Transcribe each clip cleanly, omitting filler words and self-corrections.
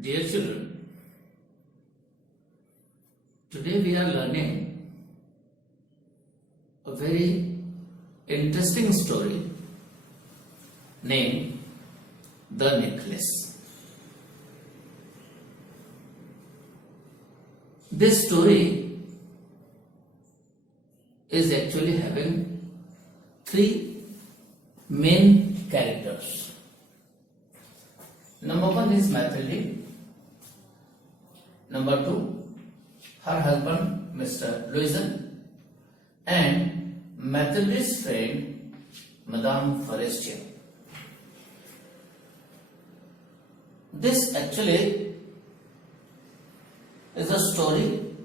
Dear children, today we are learning a very interesting story named The Necklace. This story is actually having three main characters. Number one is Mathilde. Number two, her husband, Mr. Louison, and Mathilde's friend, Madame Forestier. This actually is a story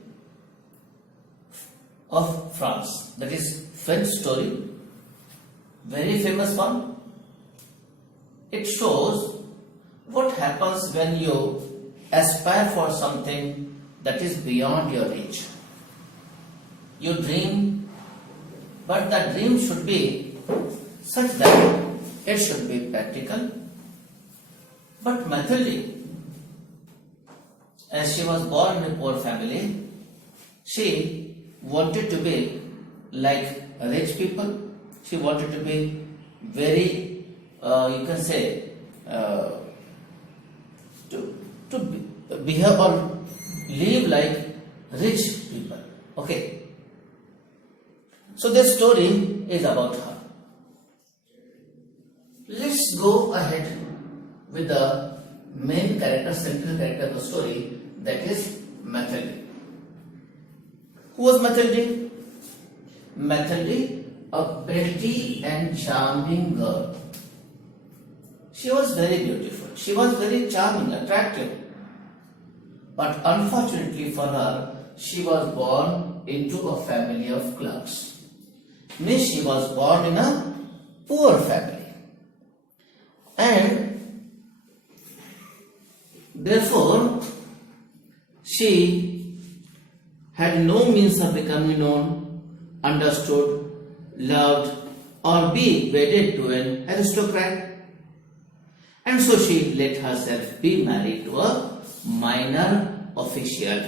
of France, that is French story, very famous one. It shows what happens when you aspire for something that is beyond your reach. You dream, but the dream should be such that it should be practical. But Mathilde, as she was born in a poor family, she wanted to be like rich people. She wanted to be very, you can say, to behave or live like rich people. Okay. So this story is about her. Let's go ahead with the main character, central character of the story, that is Mathilde. Who was Mathilde? Mathilde, a pretty and charming girl. She was very beautiful. She was very charming, attractive. But unfortunately for her, she was born into a family of clerks. Means she was born in a poor family. And therefore, she had no means of becoming known, understood, loved, or be wedded to an aristocrat. And so she let herself be married to a minor official.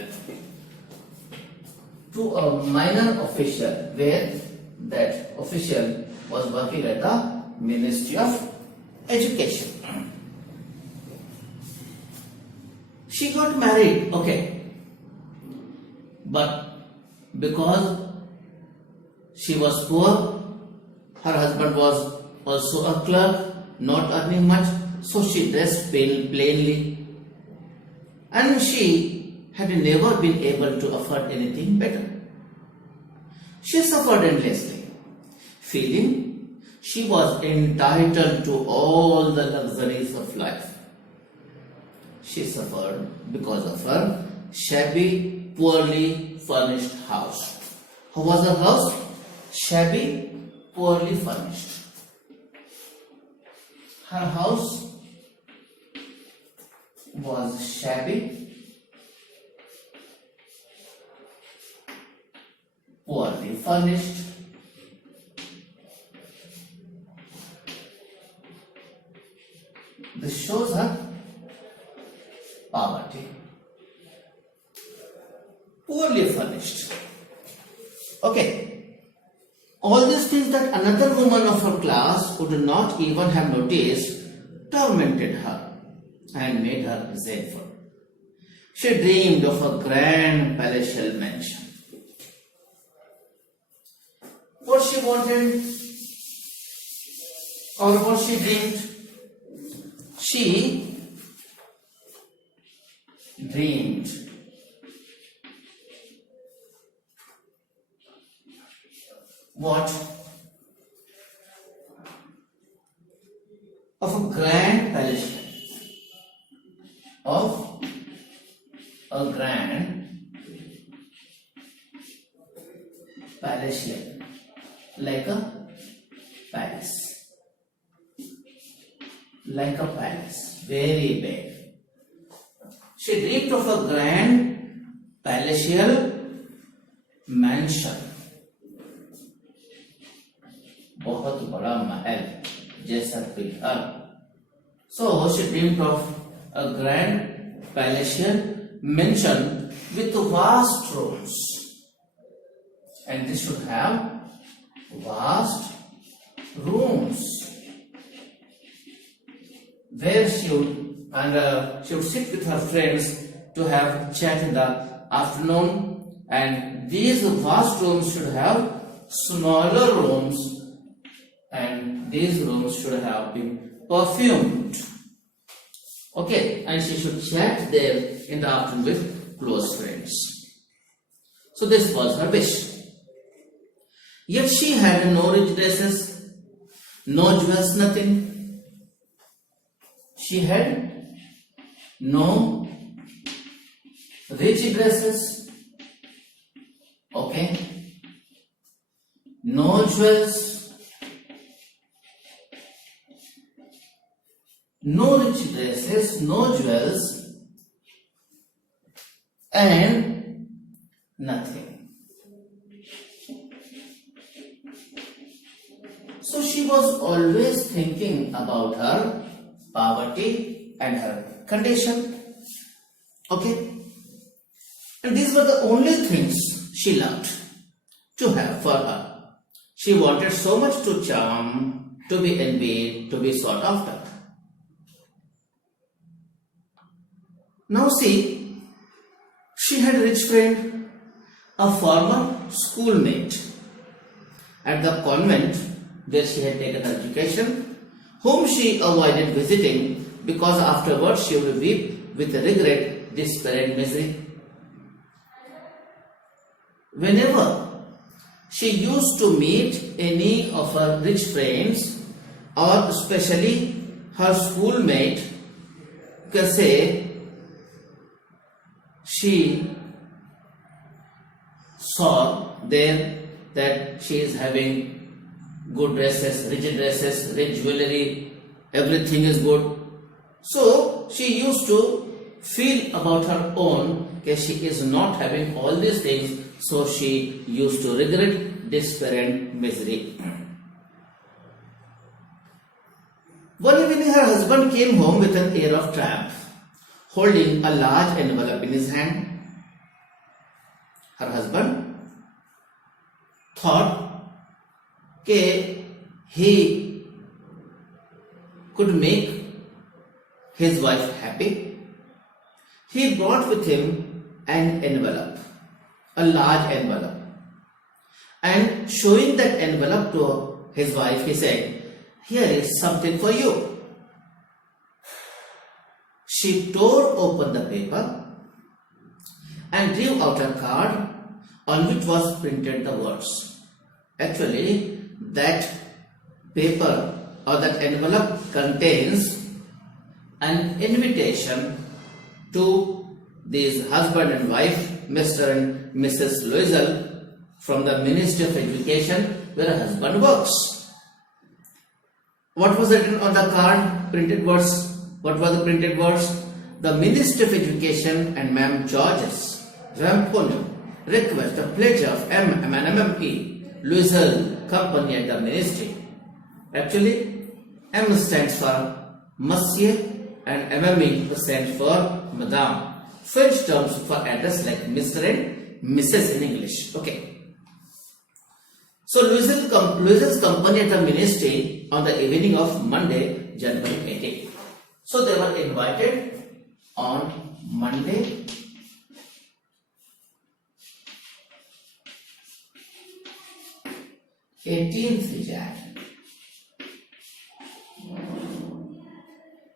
Where that official was working at the Ministry of Education. She got married, okay. But because she was poor, her husband was also a clerk, not earning much, so she dressed plainly, and she had never been able to afford anything better. She suffered endlessly, feeling she was entitled to all the luxuries of life. She suffered because of her shabby, poorly furnished house. How was her house? Shabby, poorly furnished. Her house was shabby, poorly furnished. This shows her poverty. Poorly furnished. Okay. All these things that another woman of her class would not even have noticed tormented her and made her resentful. She dreamed of a grand palatial mansion. What she wanted or what she dreamed? She dreamed what? Of a grand palace. Of a grand palatial, like a palace, very big. She dreamed of a grand palatial mansion, बहुत बड़ा महल जैसा कोई घर. So she dreamed of a grand palatial mansion with vast rooms, and this should have vast rooms where she would sit with her friends to have chat in the afternoon, and these vast rooms should have smaller rooms, and these rooms should have been perfumed. Okay, and she should chat there in the afternoon with close friends. So this was her wish. Yet she had no rich dresses, no jewels, nothing. She had no rich dresses, okay, no jewels, no rich dresses, no jewels, and nothing. So she was always thinking about her poverty and her condition. Okay? And these were the only things she loved to have for her. She wanted so much to charm, to be envied, to be sought after. Now see, she had a rich friend, a former schoolmate at the convent where she had taken her education, whom she avoided visiting because afterwards she would weep with regret, despair and misery. Whenever she used to meet any of her rich friends, or especially her schoolmate, you can say she saw there that she is having good dresses, rich jewelry, everything is good. So she used to feel about her own that she is not having all these things, so she used to regret, despair and misery. One evening her husband came home with an air of triumph, holding a large envelope in his hand. Her husband thought he could make his wife happy. He brought with him an envelope, a large envelope, and showing that envelope to his wife, he said, "Here is something for you." She tore open the paper and drew out a card on which was printed the words. Actually, that paper or that envelope contains an invitation to these husband and wife, Mr. and Mrs. Loisel, from the Ministry of Education where a husband works. What was written on the card? Printed words. What were the printed words? The Ministry of Education and Ma'am Georges Ramponio request a pledge of MME Loisel Company at the Ministry. Actually, M stands for Monsieur and MME stands for Madame. French terms for address like Mr. and Mrs. in English. Okay. So Loisel's company at the Ministry on the evening of Monday, January 18. So they were invited on Monday, Jan,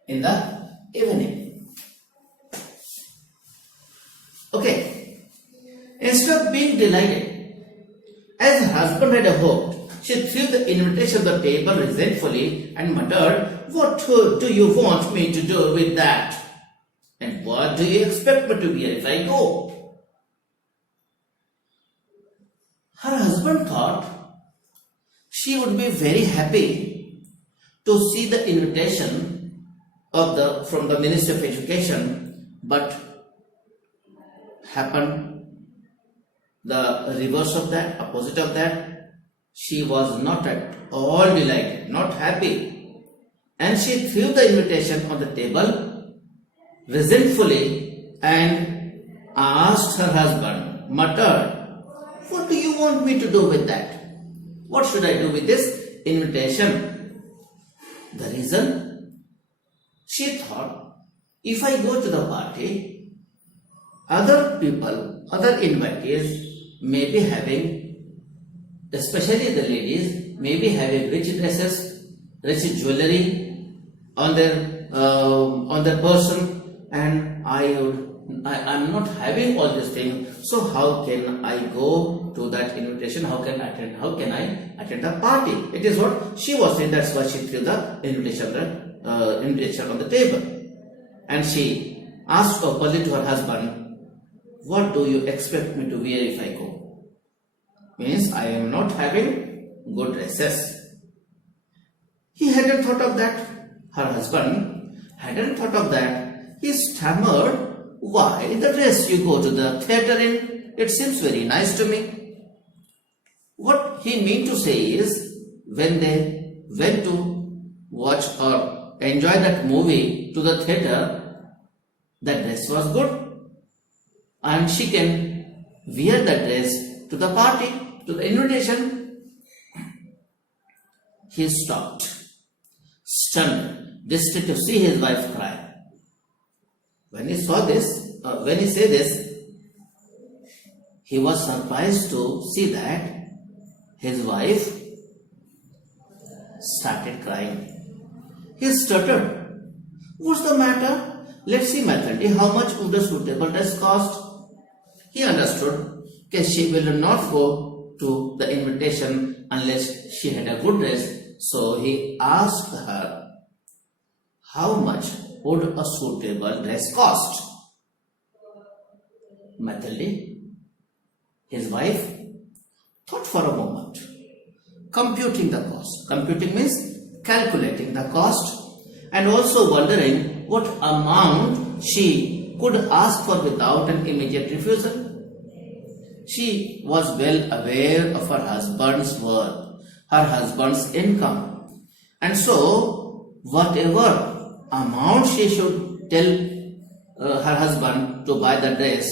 in the evening. Okay. Instead of being delighted, as her husband had hoped, she threw the invitation on the table resentfully and muttered, "What do you want me to do with that? And what do you expect me to wear if I go?" Her husband thought she would be very happy to see the invitation from the Ministry of Education, but happened the reverse of that, opposite of that. She was not at all delighted, not happy, and she threw the invitation on the table resentfully and asked her husband, muttered, "What do you want me to do with that? What should I do with this invitation?" The reason? She thought, if I go to the party, other people, other invitees may be having, especially the ladies, may be having rich dresses, rich jewelry on their person, and I'm not having all these things. So how can I go to that invitation? How can I attend the party? It is what she was saying. That's why she threw the invitation on the table, and she asked openly to her husband, "What do you expect me to wear if I go?" Means I am not having good dresses. He hadn't thought of that. Her husband hadn't thought of that. He stammered, "Why the dress you go to the theatre in? It seems very nice to me." What he meant to say is, when they went to watch or enjoy that movie to the theatre, that dress was good, and she can wear that dress to the party, to the invitation. He stopped, stunned, distressed to see his wife cry. When he said this, he was surprised to see that his wife started crying. He stuttered, "What's the matter? Let's see, Mathandi, how much would a suitable dress cost?" He understood that she will not go to the invitation unless she had a good dress. So he asked her, "How much would a suitable dress cost?" Mathilde, his wife, thought for a moment, computing the cost. Computing means calculating the cost, and also wondering what amount she could ask for without an immediate refusal. She was well aware of her husband's worth, her husband's income, and so whatever amount she should tell her husband to buy the dress,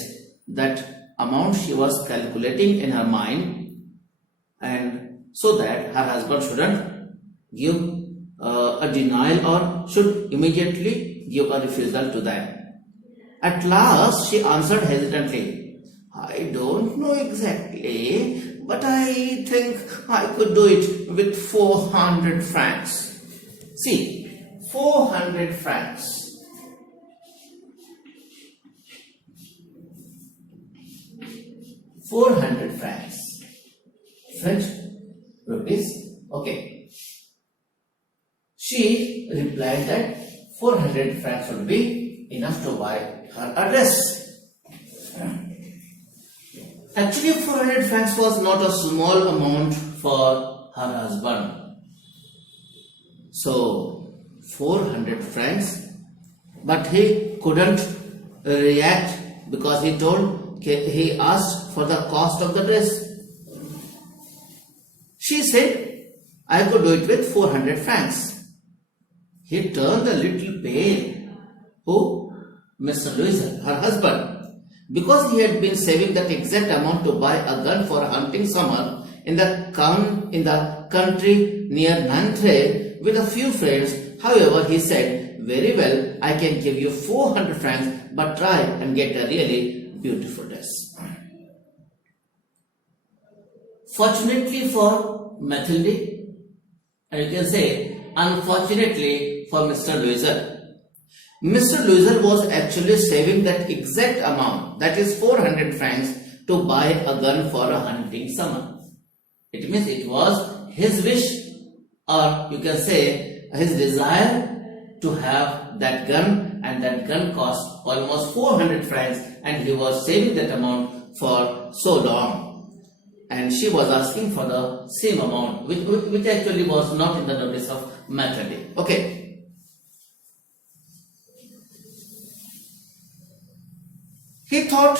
that amount she was calculating in her mind, and so that her husband shouldn't give a denial or should immediately give a refusal to that. At last she answered hesitantly, "I don't know exactly, but I think I could do it with 400 francs. See, 400 francs. French rupees. Okay. She replied that 400 francs would be enough to buy her a dress. Actually, 400 francs was not a small amount for her husband. So, 400 francs, but he couldn't react because he asked for the cost of the dress. She said, "I could do it with 400 francs. He turned a little pale. Who? Mr. Louisa, her husband. Because he had been saving that exact amount to buy a gun for a hunting summer in the country near Nantes with a few friends. However, he said, "Very well, I can give you 400 francs, but try and get a really beautiful dress." Fortunately for Mathilde, and you can say unfortunately for Mr. Louisa, Mr. Louisa was actually saving that exact amount, that is 400 francs, to buy a gun for a hunting summer. It means it was his wish, or you can say his desire to have that gun, and that gun cost almost 400 francs, and he was saving that amount for so long. And she was asking for the same amount, which actually was not in the notice of Mathilde. Okay. He thought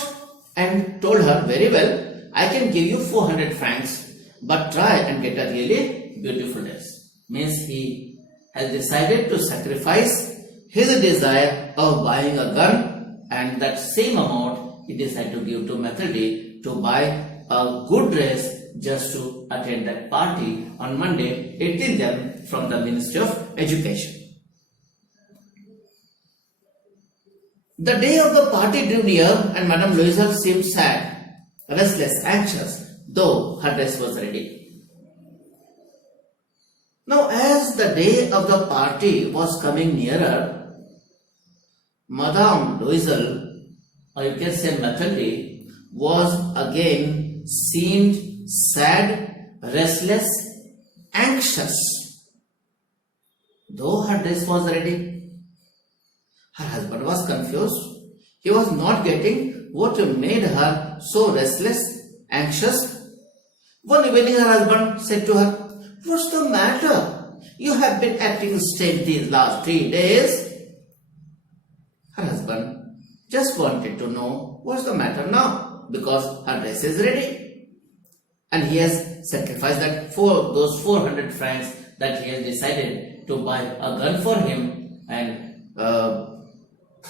and told her, "Very well, I can give you 400 francs, but try and get a really beautiful dress." Means he has decided to sacrifice his desire of buying a gun and that same amount he decided to give to Mathilde to buy a good dress just to attend that party on Monday, 18 Jan from the Ministry of Education. The day of the party drew near and Madame Loisel seemed sad, restless, anxious, though her dress was ready. Now, as the day of the party was coming nearer, Madame Loisel, or you can say Mathilde, was again seemed sad, restless, anxious, though her dress was ready. Her husband was confused. He was not getting what made her so restless, anxious. One evening her husband said to her, "What's the matter? You have been acting strange these last 3 days." Her husband just wanted to know what's the matter now, because her dress is ready. And he has sacrificed those 400 francs that he has decided to buy a gun for him, and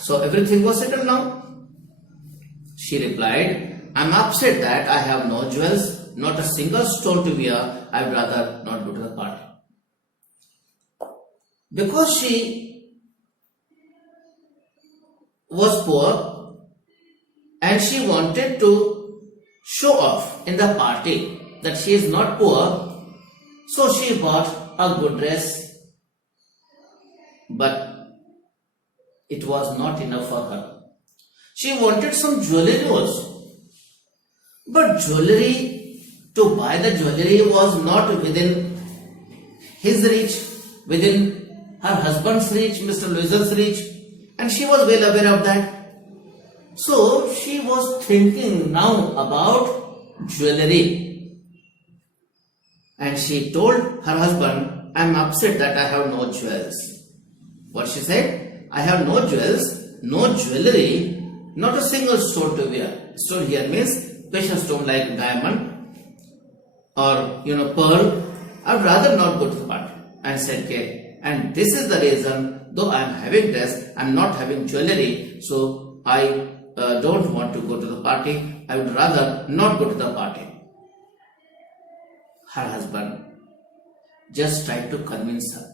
so everything was settled now. She replied, "I'm upset that I have no jewels, not a single stone to wear. I'd rather not go to the party." Because she was poor and she wanted to show off in the party that she is not poor, so she bought a good dress, but it was not enough for her. She wanted some jewelry also. But to buy the jewelry was not within his reach, within her husband's reach, Mr. Loisel's reach, and she was well aware of that. So she was thinking now about jewelry. And she told her husband, "I'm upset that I have no jewels." What she said? "I have no jewels, no jewelry, not a single stone to wear." Stone here means precious stone like diamond or pearl. "I'd rather not go to the party." And said, "Okay, and this is the reason, though I am having dress, I am not having jewelry, so I don't want to go to the party. I would rather not go to the party." Her husband just tried to convince her.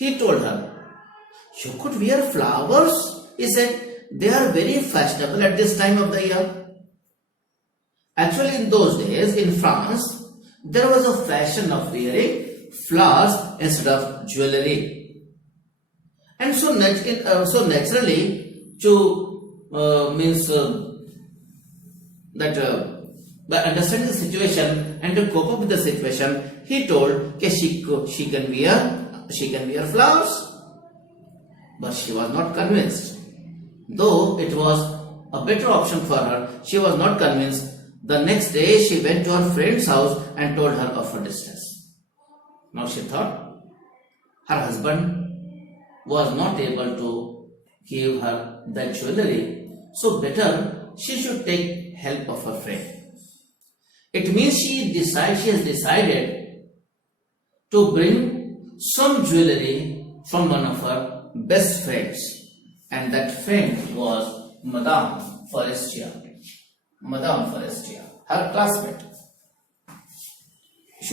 He told her, "You could wear flowers," he said. "They are very fashionable at this time of the year." Actually, in those days in France, there was a fashion of wearing flowers instead of jewelry. And so naturally, by understanding the situation and to cope up with the situation, he told that she can wear flowers. But she was not convinced. Though it was a better option for her, she was not convinced. The next day she went to her friend's house and told her of her distress. Now she thought her husband was not able to give her that jewelry, so better she should take help of her friend. It means she has decided to bring some jewelry from one of her best friends, and that friend was Madame Forestier, her classmate,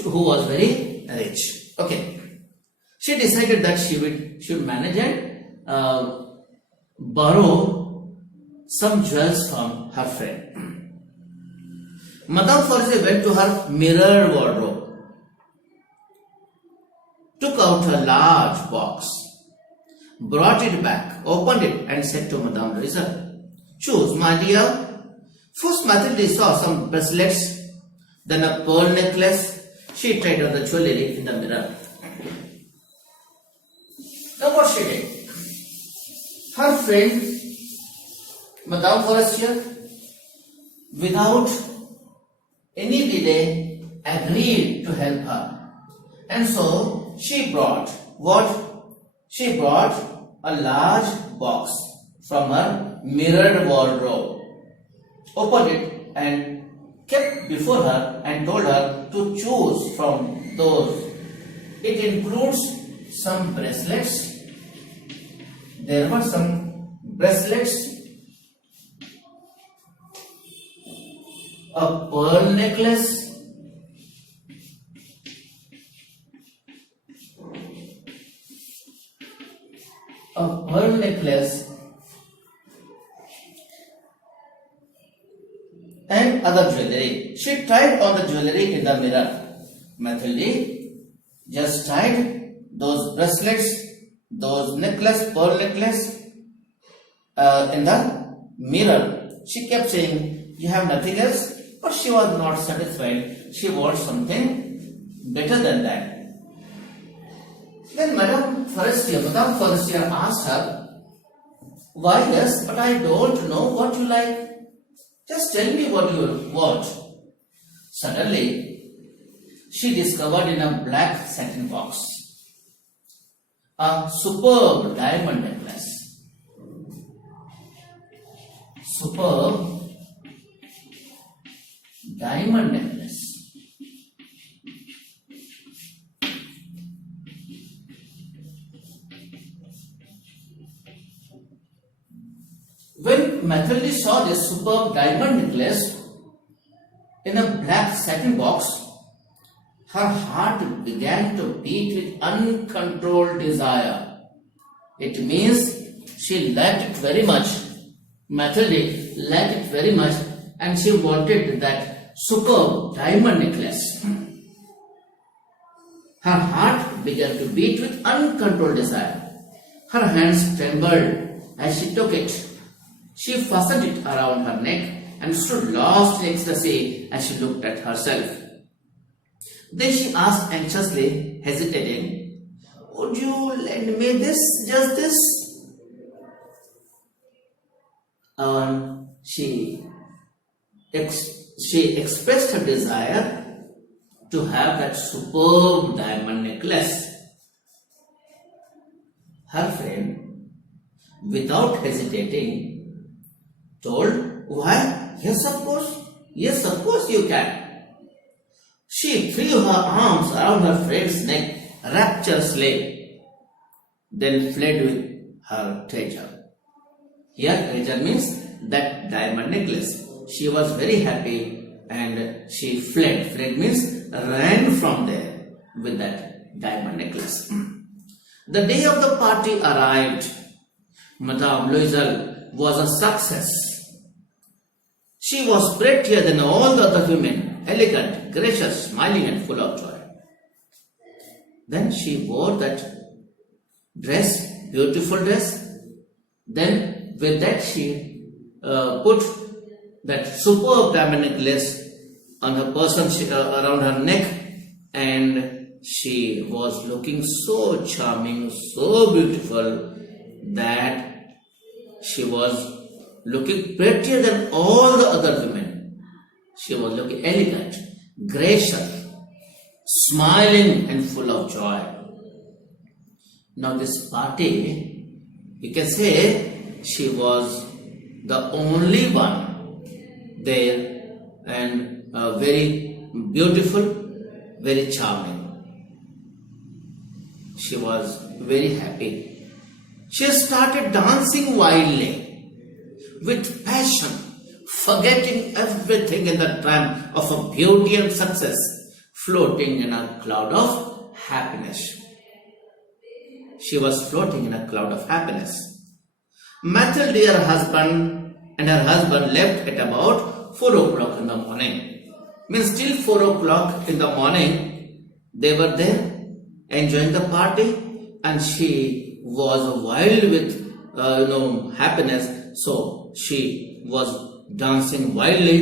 who was very rich. Okay, she decided that she should manage and borrow some jewels from her friend. Madame Forestier went to her mirror wardrobe, took out a large box, brought it back, opened it, and said to Madame Loisel, "Choose, my dear." First, Mathilde saw some bracelets, then a pearl necklace. She tried on the jewelry in the mirror. Now what she did? Her friend, Madame Forestier, without any delay, agreed to help her. And so she brought what? She brought a large box from her mirrored wardrobe, opened it and kept before her and told her to choose from those. It includes some bracelets. There were some bracelets a pearl necklace, a pearl necklace and other jewelry. She tried on the jewelry in the mirror. Mathilde just tried those bracelets, those necklace, pearl necklace in the mirror. She kept saying, "You have nothing else?" But she was not satisfied. She wants something better than that. Then Madame Forestier asked her, "Why yes, but I don't know what you like. Just tell me what you want." Suddenly, she discovered in a black satin box a superb diamond necklace. Superb diamond necklace. When Mathilde saw this superb diamond necklace in a black satin box, her heart began to beat with uncontrolled desire. It means she liked it very much. Mathilde liked it very much and she wanted that superb diamond necklace. Her heart began to beat with uncontrolled desire. Her hands trembled as she took it. She fastened it around her neck and stood lost in ecstasy as she looked at herself. Then she asked anxiously, hesitating, "Would you lend me this, just this?" She expressed her desire to have that superb diamond necklace. Her friend, without hesitating, told, "Why, yes of course you can." She threw her arms around her friend's neck rapturously, then fled with her treasure. Here treasure means that diamond necklace. She was very happy and she fled. Fled means ran from there with that diamond necklace. The day of the party arrived. Madame Loisel was a success. She was prettier than all the other women, elegant, gracious, smiling and full of joy. Then she wore that dress, beautiful dress. Then with that she put that superb diamond necklace on her person, around her neck, and she was looking so charming, so beautiful that she was looking prettier than all the other women. She was looking elegant, gracious, smiling and full of joy. Now this party, you can say she was the only one there and very beautiful, very charming. She was very happy. She started dancing wildly, with passion, forgetting everything in the triumph of a beauty and success, floating in a cloud of happiness. She was floating in a cloud of happiness. Mathilde, her husband, and her husband left at about 4 o'clock in the morning. Means till 4 o'clock in the morning, they were there enjoying the party, and she was wild with happiness. So she was dancing wildly.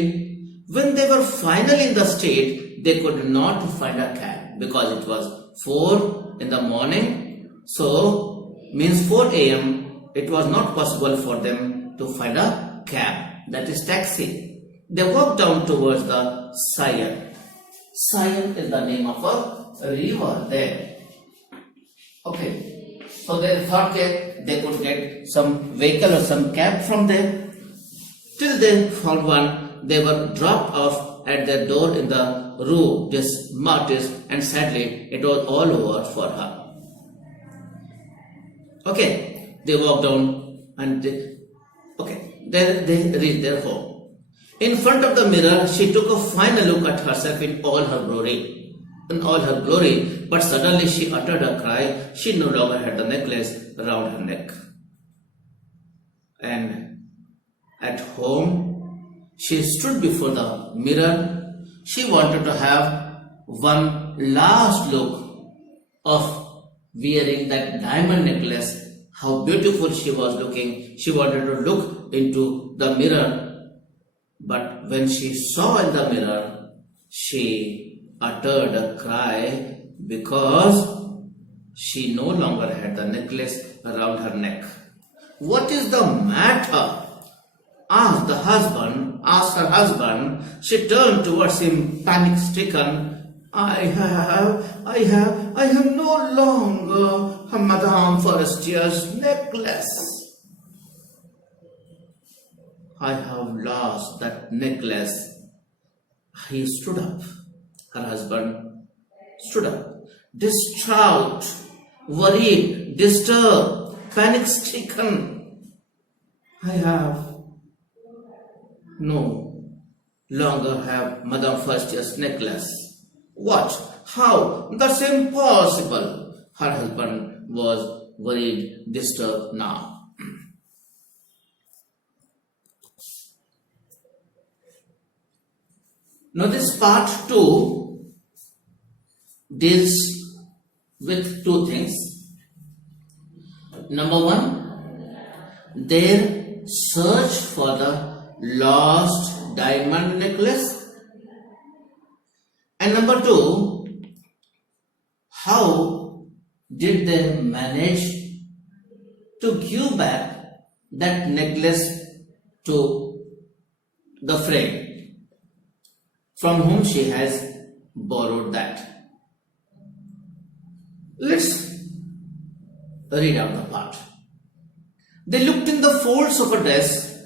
When they were finally in the street, they could not find a cab because it was 4 in the morning. So means 4 a.m. It was not possible for them to find a cab, that is taxi. They walked down towards the Seine. Seine is the name of a river there. Okay, so they thought that they could get some vehicle or some cab from there. Till they found one, they were dropped off at their door in the Rue des Martyrs, and sadly it was all over for her. Okay, they walked down and they reached their home. In front of the mirror, she took a final look at herself in all her glory. In all her glory, but suddenly she uttered a cry. She no longer had the necklace around her neck. And at home, she stood before the mirror. She wanted to have one last look of wearing that diamond necklace. How beautiful she was looking. She wanted to look into the mirror. But when she saw in the mirror, she uttered a cry because she no longer had the necklace around her neck. What is the matter? Asked her husband. She turned towards him, panic stricken. I have no longer Madame Forestier's necklace. I have lost that necklace. He stood up. Her husband stood up, distraught, worried, disturbed, panic-stricken. I have no longer have Madame Forestier's necklace. What? How? That's impossible. Her husband was worried, disturbed now. Now this part 2 deals with two things. Number 1, their search for the lost diamond necklace. And number 2, how did they manage to give back that necklace to the friend from whom she has borrowed that. Let's read out the part. They looked in the folds of her dress,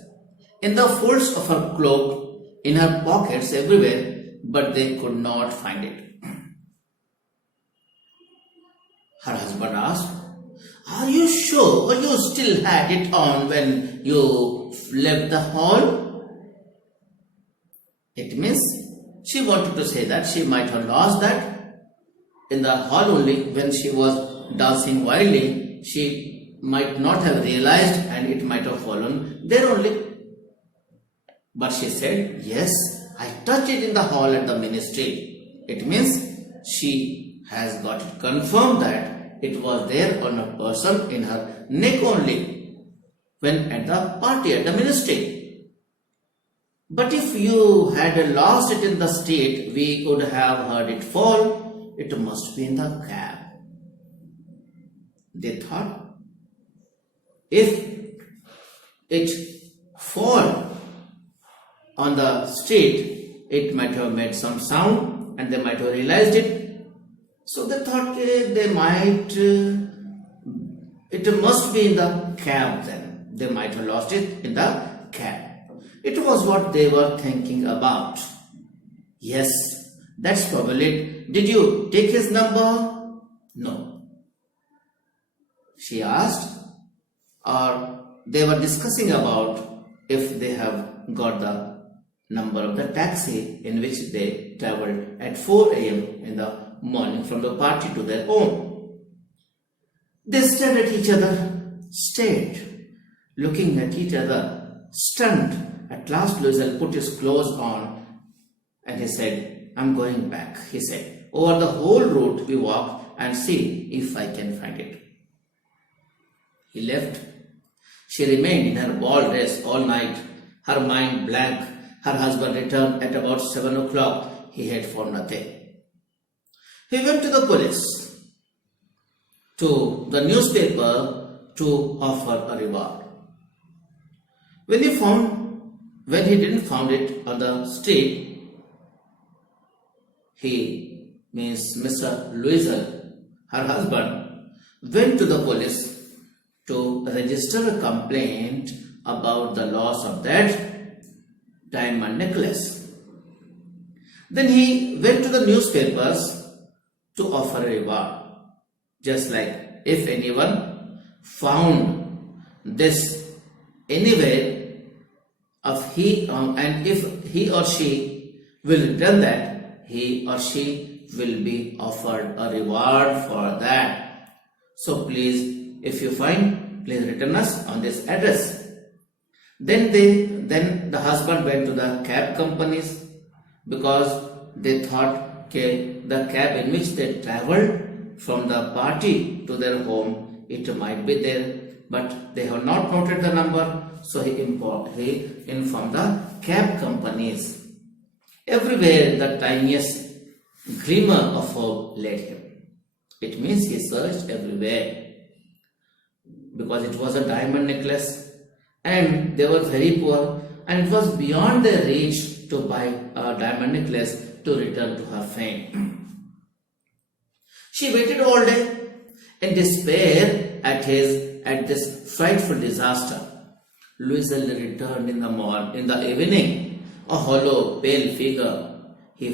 in the folds of her cloak, in her pockets, everywhere, but they could not find it. Her husband asked, "Are you sure you still had it on when you left the hall?" It means she wanted to say that she might have lost that in the hall only when she was dancing wildly. She might not have realized and it might have fallen there only. But she said, "Yes, I touched it in the hall at the ministry." It means she has got it confirmed that it was there on a person in her neck only when at the party at the ministry. But if you had lost it in the street, we would have heard it fall. It must be in the cab. They thought, if it fall on the street, it might have made some sound and they might have realized it. So they thought it must be in the cab then. They might have lost it in the cab. It was what they were thinking about. Yes, that's probably it. Did you take his number? No. She asked, or they were discussing about if they have got the number of the taxi in which they traveled at 4 a.m. in the morning from the party to their home. They stared at each other, looking at each other, stunned. At last, Loisel put his clothes on and he said, "I'm going back," he said. "Over the whole route we walk and see if I can find it." He left. She remained in her ball dress all night, her mind blank. Her husband returned at about 7 o'clock. He had found nothing. He went to the police, to the newspaper to offer a reward. When he didn't find it on the street, he means Mr. Loisel, her husband, went to the police to register a complaint about the loss of that diamond necklace. Then he went to the newspapers to offer a reward, just like if anyone found this anywhere and if he or she will return that, he or she will be offered a reward for that. So please, if you find, please return us on this address. Then the husband went to the cab companies because they thought the cab in which they traveled from the party to their home, it might be there, but they have not noted the number. So he informed the cab companies. Everywhere the tiniest glimmer of hope led him. It means he searched everywhere because it was a diamond necklace and they were very poor and it was beyond their reach to buy a diamond necklace to return to her friend. She waited all day in despair at this frightful disaster. Louisel returned in the evening, a hollow, pale figure. He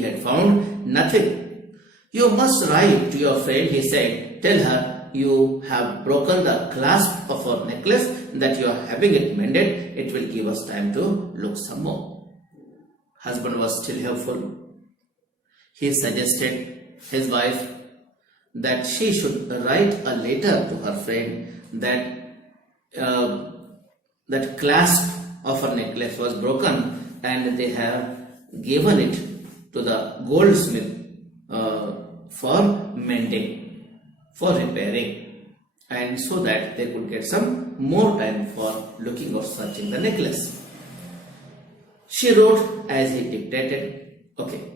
had found nothing. You must write to your friend, he said. Tell her you have broken the clasp of her necklace, that you are having it mended. It will give us time to look some more. Husband was still hopeful. He suggested his wife that she should write a letter to her friend that clasp of her necklace was broken and they have given it to the goldsmith for mending, for repairing, and so that they could get some more time for looking or searching the necklace. She wrote as he dictated. Okay.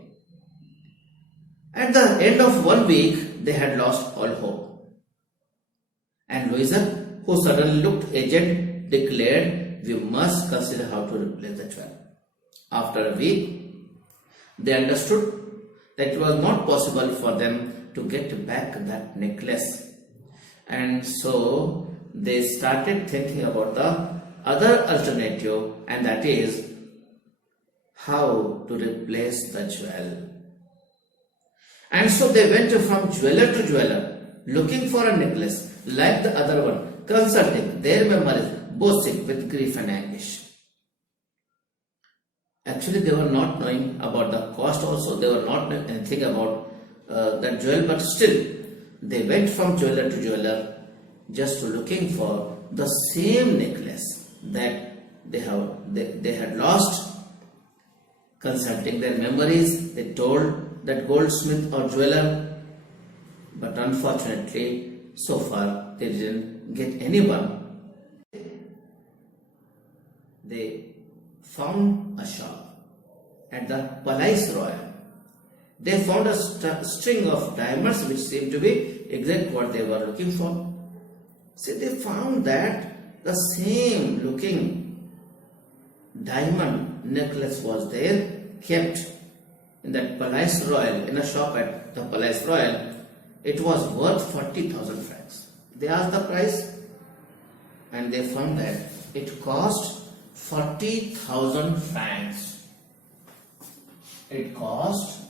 At the end of 1 week, they had lost all hope. And Louisa, who suddenly looked aged, declared, we must consider how to replace the jewel. After a week, they understood that it was not possible for them to get back that necklace. And so they started thinking about the other alternative, and that is how to replace the jewel. And so they went from jeweler to jeweler, looking for a necklace like the other one, consulting their memories, both sick with grief and anguish. Actually, they were not knowing about the cost also. They were not knowing anything about that jewel, but still, they went from jeweler to jeweler just to looking for the same necklace that they had lost. Consulting their memories, they told that goldsmith or jeweler, but unfortunately, so far they didn't get anyone. They found a shop at the Palais Royal. They found a string of diamonds which seemed to be exactly what they were looking for. See, they found that the same looking diamond necklace was there, kept in that Palais Royal, in a shop at the Palais Royal. It was worth 40,000 francs. They asked the price and they found that it cost 40,000 francs. It cost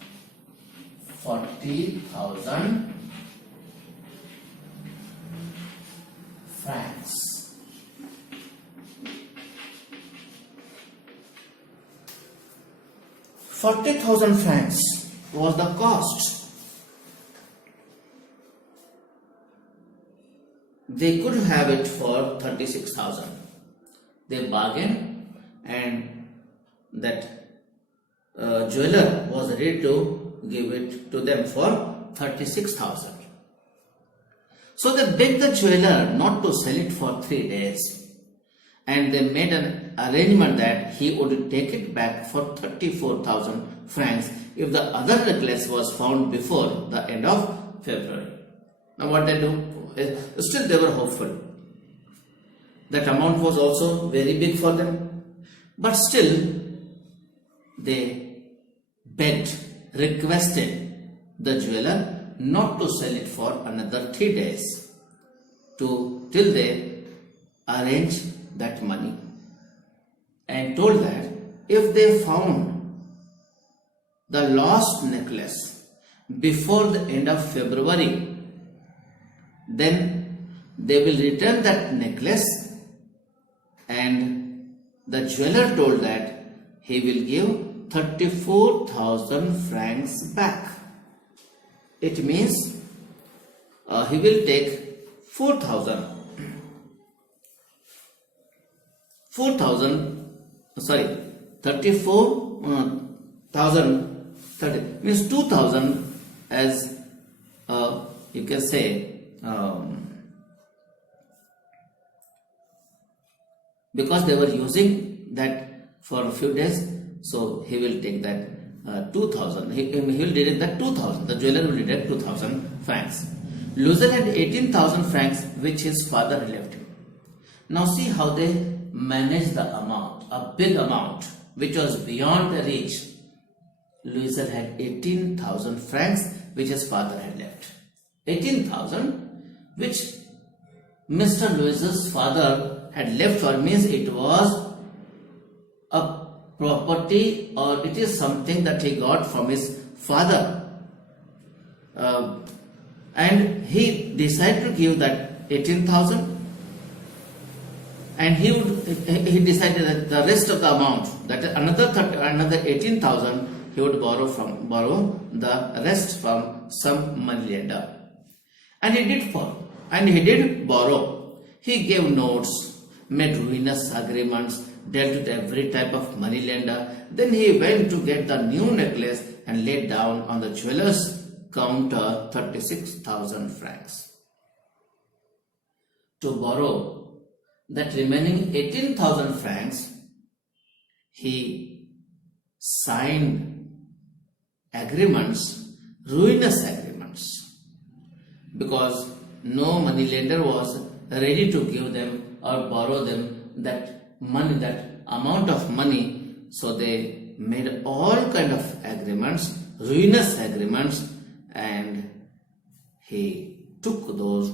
40,000 francs. 40,000 francs was the cost. They could have it for 36,000. They bargained, and that jeweler was ready to give it to them for 36,000. So they begged the jeweler not to sell it for 3 days. And they made an arrangement that he would take it back for 34,000 francs if the other necklace was found before the end of February. Now what they do? Still they were hopeful. That amount was also very big for them. But still they begged, requested the jeweler not to sell it for another 3 days till they arrange that money, and told that if they found the lost necklace before the end of February, then they will return that necklace and the jeweler told that he will give 34,000 francs back. It means he will take 4,000, 34,000, 30 means 2,000 as you can say, because they were using that for a few days, so he will take that 2,000. He will deduct that 2,000. The jeweler will deduct 2,000 francs. Loisel had 18,000 francs which his father left him. Now see how they managed the amount, a big amount which was beyond the reach. Loisel had 18,000 francs which his father had left. 18,000 which Mr. Loisel's father had left for, means it was a property, or it is something that he got from his father, and he decided to give that 18,000, and he decided that the rest of the amount, that another 18,000, he would borrow the rest from some moneylender, and he did borrow. He gave notes, made ruinous agreements, dealt with every type of moneylender. Then he went to get the new necklace and laid down on the jeweler's counter 36,000 francs. To borrow that remaining 18,000 francs, he signed agreements, ruinous agreements, because no moneylender was ready to give them or borrow them that money, that amount of money. So they made all kind of agreements, ruinous agreements, and he took those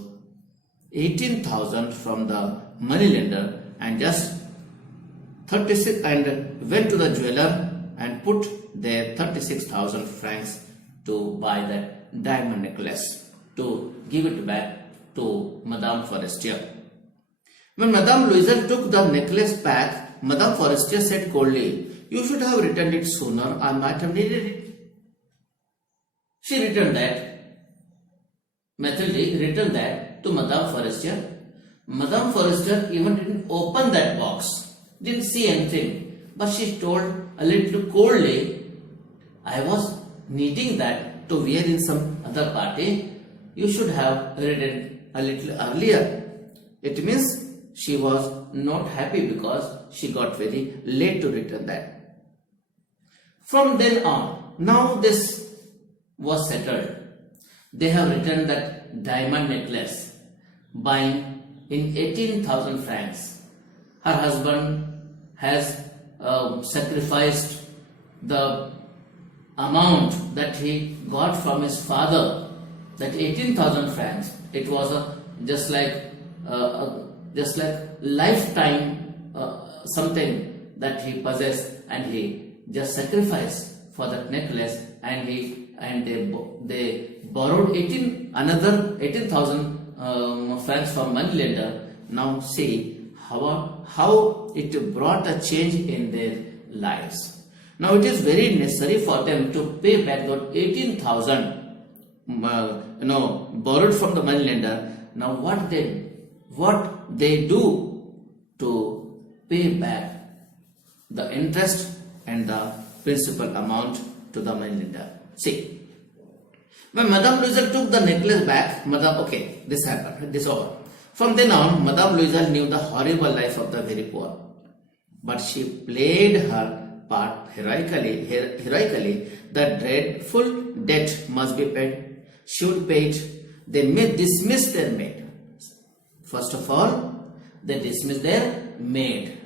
18,000 from the moneylender and just 36 and went to the jeweler and put their 36,000 francs to buy that diamond necklace, to give it back to Madame Forestier. When Madame Loisel took the necklace back, Madame Forestier said coldly, "You should have returned it sooner, I might have needed it." She returned that, Mathilde returned that to Madame Forestier. Madame Forestier even didn't open that box, didn't see anything, but she told a little coldly, "I was needing that to wear in some other party. You should have read it a little earlier." It means she was not happy because she got very late to return that. From then on, now this was settled. They have returned that diamond necklace, buying in 18,000 francs. Her husband has sacrificed the amount that he got from his father, that 18,000 francs. It was just like lifetime something that he possessed, and he just sacrificed for that necklace, and they borrowed another 18,000 francs from moneylender. Now see how it brought a change in their lives. Now it is very necessary for them to pay back that 18,000 borrowed from the moneylender. Now what they do to pay back the interest and the principal amount to the moneylender. See, when Madame Loisel took the necklace back, this happened, this over. From then on, Madame Loisel knew the horrible life of the very poor, but she played her part heroically. The dreadful debt must be paid. She would pay it. They may dismiss their maid. First of all, they dismiss their maid.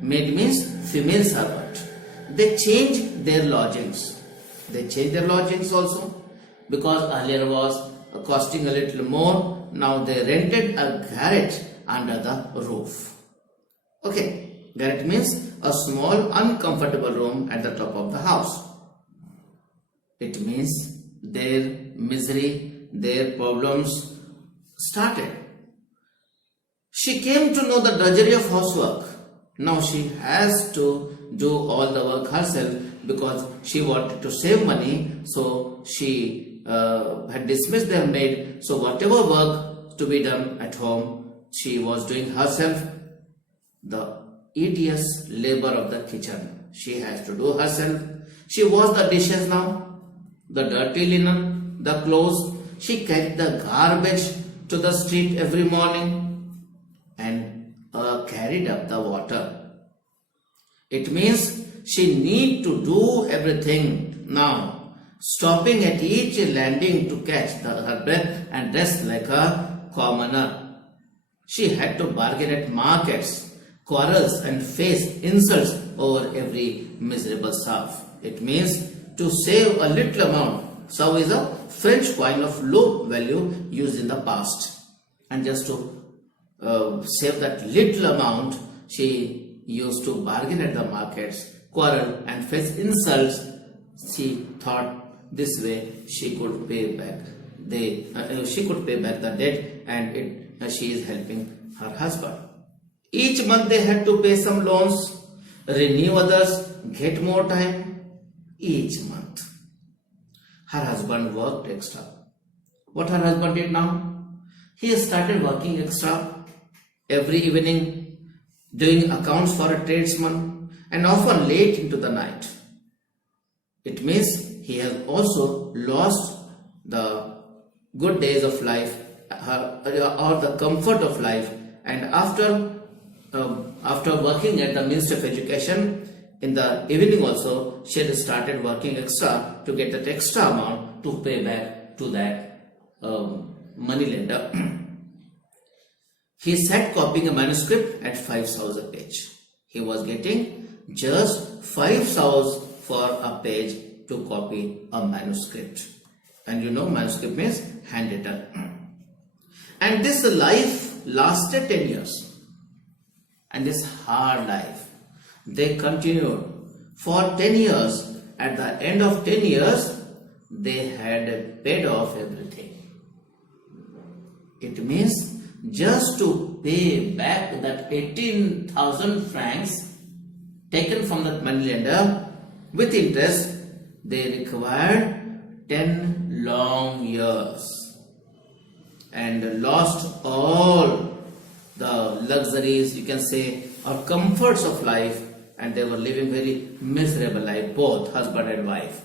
Maid means female servant. They change their lodgings. They change their lodgings also, because earlier was costing a little more. Now they rented a garret under the roof. Okay, garret means a small uncomfortable room at the top of the house. It means their misery, their problems started. She came to know the drudgery of housework. Now she has to do all the work herself because she wanted to save money. So she had dismissed the maid. So whatever work to be done at home, she was doing herself. The tedious labor of the kitchen, she has to do herself. She washed the dishes now, the dirty linen, the clothes. She carried the garbage to the street every morning and carried up the water. It means she need to do everything now, stopping at each landing to catch her breath and rest like a commoner. She had to bargain at markets, quarrels and face insults over every miserable serf. It means to save a little amount. Serf is a French coin of low value used in the past. And just to save that little amount, she used to bargain at the markets, quarrel and face insults. She thought this way she could pay back the debt, and she is helping her husband. Each month they had to pay some loans, renew others, get more time. Each month her husband worked extra. What her husband did now? He started working extra every evening, doing accounts for a tradesman, and often late into the night. It means he has also lost the good days of life or the comfort of life. And after working at the Ministry of Education, in the evening also, she had started working extra to get that extra amount to pay back to that money lender. He sat copying a manuscript at 5 sous a page. He was getting just 5 sous for a page to copy a manuscript. And you know, manuscript means handwritten. And this life lasted 10 years. And this hard life, they continued for 10 years. At the end of 10 years, they had paid off everything. It means just to pay back that 18,000 francs taken from that money lender with interest, they required 10 long years and lost all the luxuries, you can say, or comforts of life, and they were living very miserable life, both husband and wife.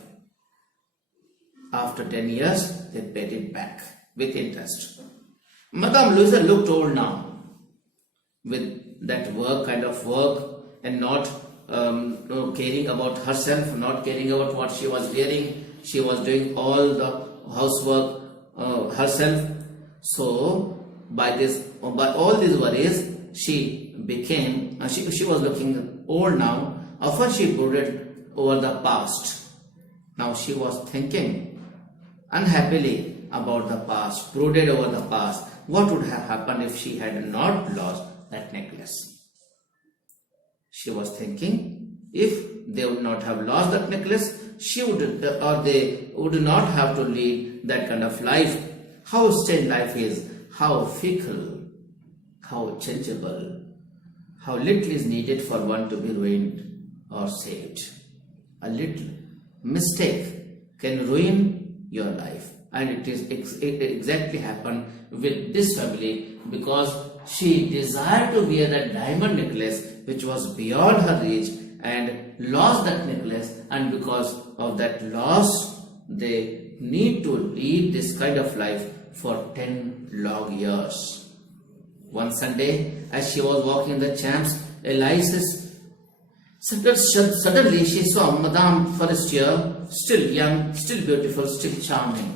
After 10 years, they paid it back with interest. Madame Louisa looked old now with that kind of work, and not caring about herself, not caring about what she was wearing. She was doing all the housework herself. So by all these worries, she was looking old now. Often she brooded over the past. Now she was thinking unhappily about the past, brooded over the past. What would have happened if she had not lost that necklace? She was thinking, if they would not have lost that necklace, they would not have to lead that kind of life. How strange life is, how fickle, how changeable, how little is needed for one to be ruined or saved. A little mistake can ruin your life. And it exactly happened with this family, because she desired to wear that diamond necklace which was beyond her reach and lost that necklace, and because of that loss they need to lead this kind of life for 10 long years. One Sunday, as she was walking in the Champs-Élysées, suddenly she saw Madame Forestier, still young, still beautiful, still charming.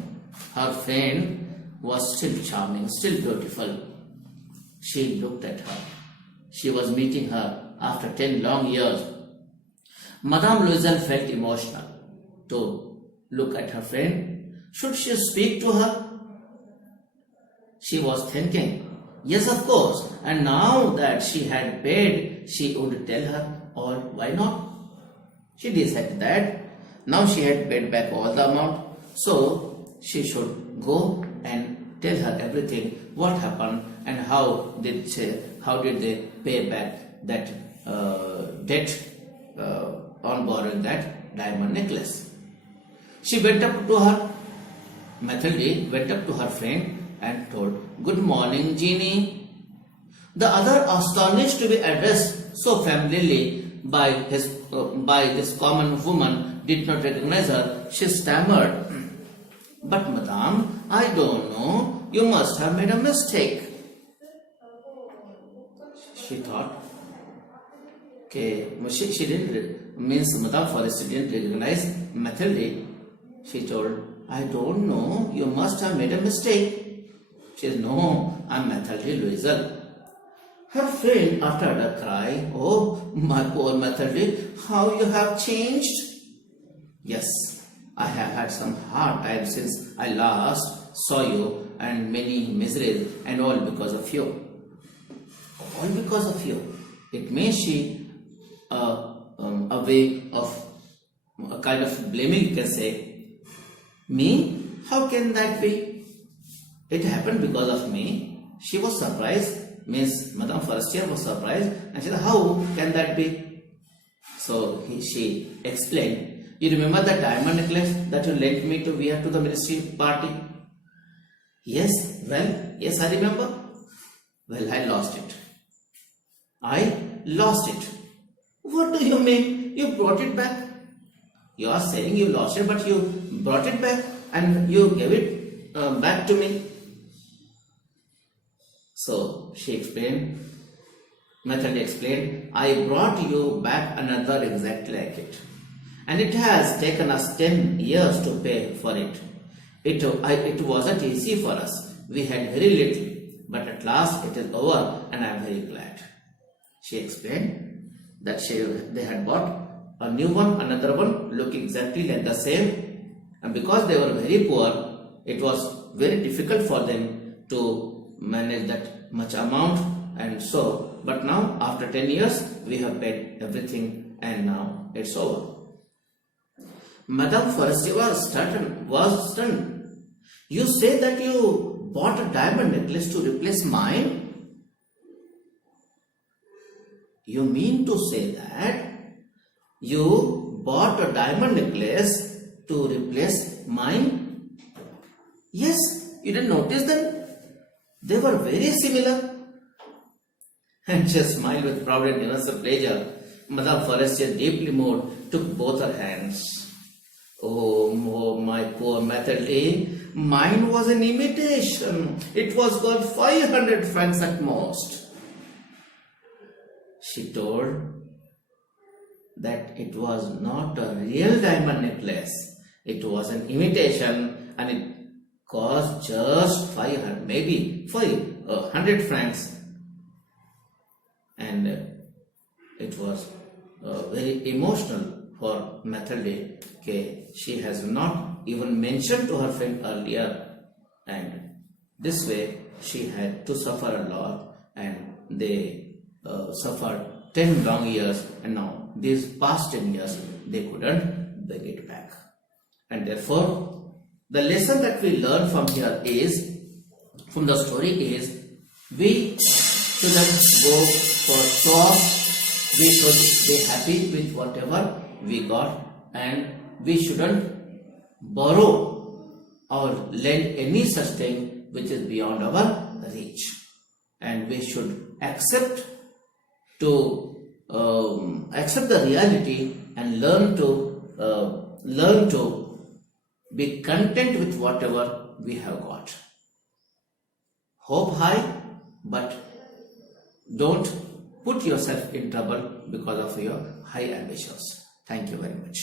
Her friend was still charming, still beautiful. She looked at her. She was meeting her after 10 long years. Madame Loisel felt emotional to look at her friend. Should she speak to her? She was thinking, yes, of course. And now that she had paid, she would tell her, or why not? She decided that now she had paid back all the amount, so she should go and tell her everything, what happened and how did they pay back that debt on borrowing that diamond necklace. She went up to her, Mathilde went up to her friend and told, "Good morning, Jeannie." The other, astonished to be addressed so familiarly by this common woman, did not recognize her. She stammered, "But madame, I don't know. You must have made a mistake." She thought, okay, she didn't, means Madame Forestier didn't recognize Mathilde. She told, "I don't know. You must have made a mistake." She said, "No, I'm Mathilde Loisel." Her friend uttered a cry, "Oh, my poor Mathilde, how you have changed." "Yes, I have had some hard times since I last saw you, and many miseries, and all because of you." All because of you. It means she, a way of, a kind of blaming, you can say. "Me? How can that be? It happened because of me." She was surprised, means Madame Forestier was surprised, and she said, "How can that be?" So she explained, "You remember that diamond necklace that you lent me to wear to the ministry party?" "Yes, yes, I remember." "Well, I lost it." "I lost it? What do you mean? You brought it back?" "You are saying you lost it, but you brought it back and you gave it back to me." So she explained, Mathilde explained, "I brought you back another exactly like it. And it has taken us 10 years to pay for it. It wasn't easy for us. We had very little, but at last it is over and I am very glad." She explained that they had bought a new one, another one, looking exactly like the same. And because they were very poor, it was very difficult for them to manage that much amount. And so, but now after 10 years, we have paid everything and now it's over. Madame Forestier was stunned. "You say that you bought a diamond necklace to replace mine? You mean to say that you bought a diamond necklace to replace mine?" "Yes, you didn't notice them? They were very similar." And she smiled with proud and innocent pleasure. Madame Forestier, deeply moved, took both her hands. Oh, my poor Mathilde, mine was an imitation. It was worth 500 francs at most." She told that it was not a real diamond necklace. It was an imitation and it cost just 500, maybe 100 francs. And it was very emotional for Mathilde. Okay, she has not even mentioned to her friend earlier, and this way she had to suffer a lot, and they suffered 10 long years, and now these past 10 years they couldn't bring it back. And therefore the lesson that we learn from here is, from the story is, we shouldn't go for show off. We should be happy with whatever we got, and we shouldn't borrow or lend any such thing which is beyond our reach. And we should accept the reality and learn to be content with whatever we have got. Hope high, but don't put yourself in trouble because of your high ambitions. Thank you very much.